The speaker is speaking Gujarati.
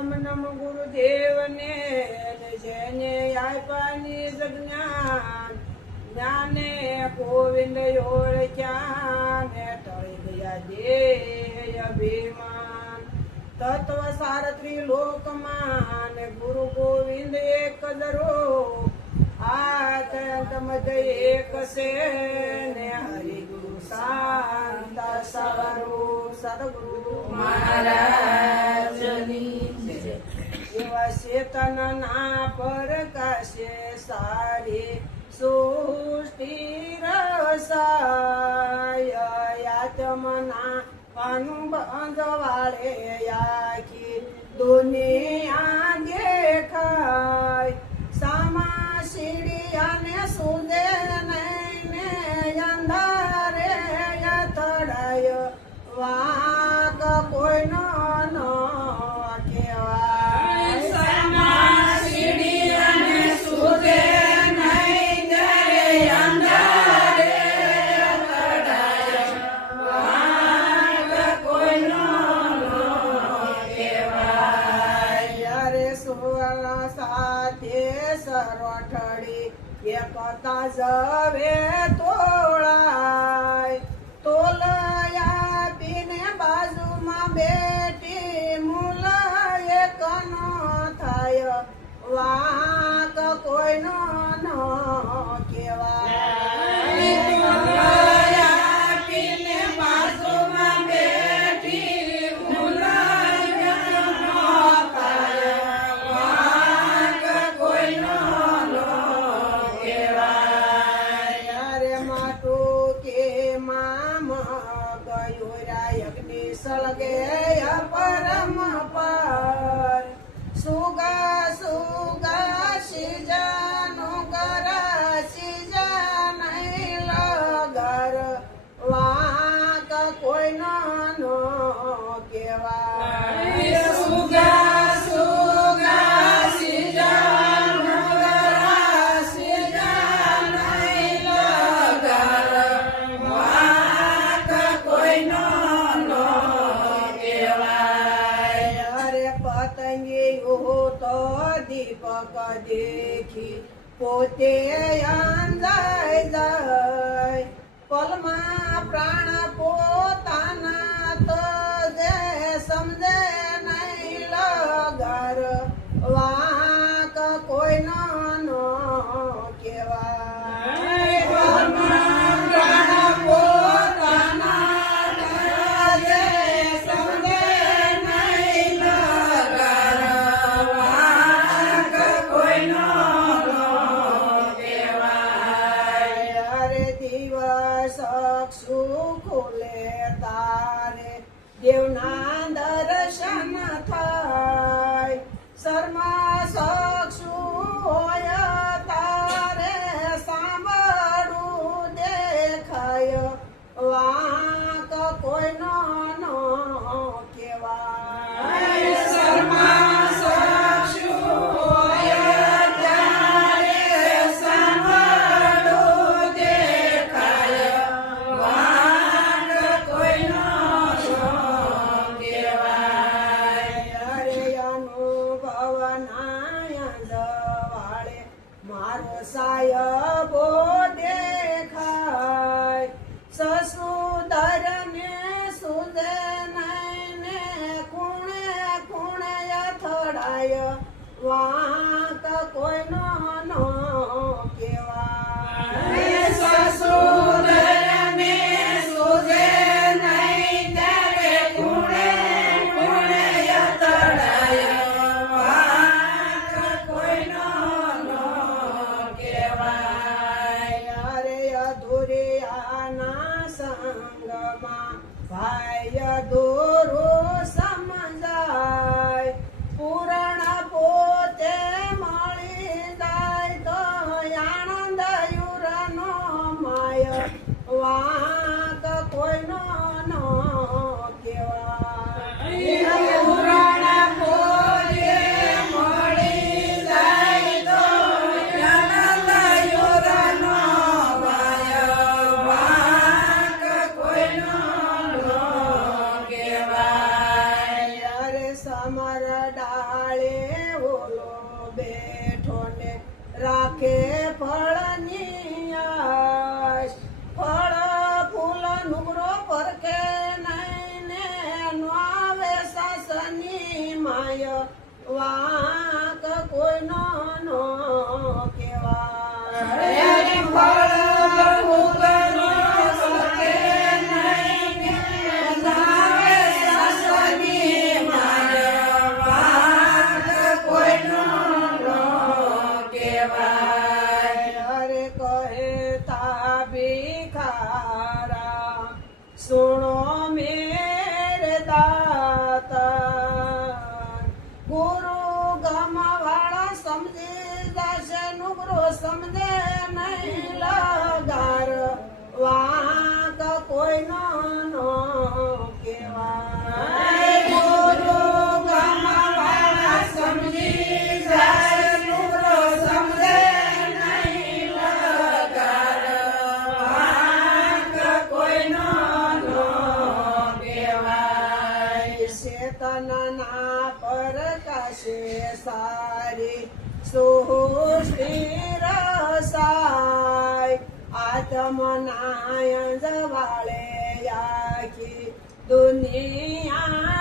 તમનમ ગુરુદેવને જેને આપ્યાની જ્ઞાન જ્ઞાને ગોવિંદ ઓળખ્યા ને ટળી ગયા દેહ અભિમાન તત્વ સારત્રી લોકમાં ને ગુરુ ગોવિંદ એક દરો આતંક મધ્ય એક છે ને હરિ ગુરુ શાંત સ્વરૂપ સદગુરુ મહારાજની એવા ચેતન ના પ્રકાશે સારી સૃષ્ટિ રસાય આત્મના અનુબંધ વાળે આખી દુનિયા દેખાય સામા સીડિયાને સુદે નૈને અંધારે અથડાય વાક કોઈનો ન કહેવાય સામા સીડિયાને સુદે નૈને અંધારે અથડાય વાક કોઈનો ન કહેવાય રે સુવર્ણ સાથે સરોઠડી એકતા જવે તોળાય તોલયા પીને બાજુમાં બેઠી મૂલ એકનો થાય વાક કોઈનો ન કહેવાય સળગે પરમ પર સુગા સુગા સિજાનું કરા સિજા નહીં લગર વાક કોઈનો ન કહેવાય સુગા સુગા સિજાનું કરા સિજા નહીં લગર વાક કોઈનો તો દીપક દેખી પોતે અંજાય જાય પલમાં પ્રાણ પોતાના તો જે સમજે નહીં લગર વાક કોઈનો ન કહેવાય પલમાં પ્રાણ પોતાના જે સમજે નહીં લગર સક્ષુ ખુલે તારે દેવના દર્શન થાય શર્મા સક્ષુ હોય તારે સાંભળું દેખાય વાક કોઈનો ન કહેવાય શર્મા સક્ષુ હોય મારો સાયબો દેખાય સસુદર ને સુદે નૈને ખૂણે ખૂણે અથડાય વાક કોઈનો ન કહેવાય સસુદર ને સુદે નહીં ત્યારે ખૂણે ખૂણે અથડાય વાક કોઈનો ભાઈ દોરો સમજાય પૂરણ પોતે મળી જાય તો આનંદ યુરન વાંક કોઈનો નો કેવાય હરિ ફળ ફૂલનો શકે નહીં બનાવે સાસની માયા વાંક કોઈનો નો કહેવાય અરે કહેતા ભિખારા સુણો મેરે દાતા ગુરુ ગમવાળા સમજી જશે નુગરો સમજે નહીં લગાર વાંક કોઈનો નો કહેવાય ગુરુ ગમવાળા સમજી જાય નુગરો સમજે નહીં લગાર વાંક કોઈનો નો કહેવાય ચેતનના પ્રકાશે સારી સૃષ્ટિ રસાય આત્મનાય જવાળે આખી દુનિયા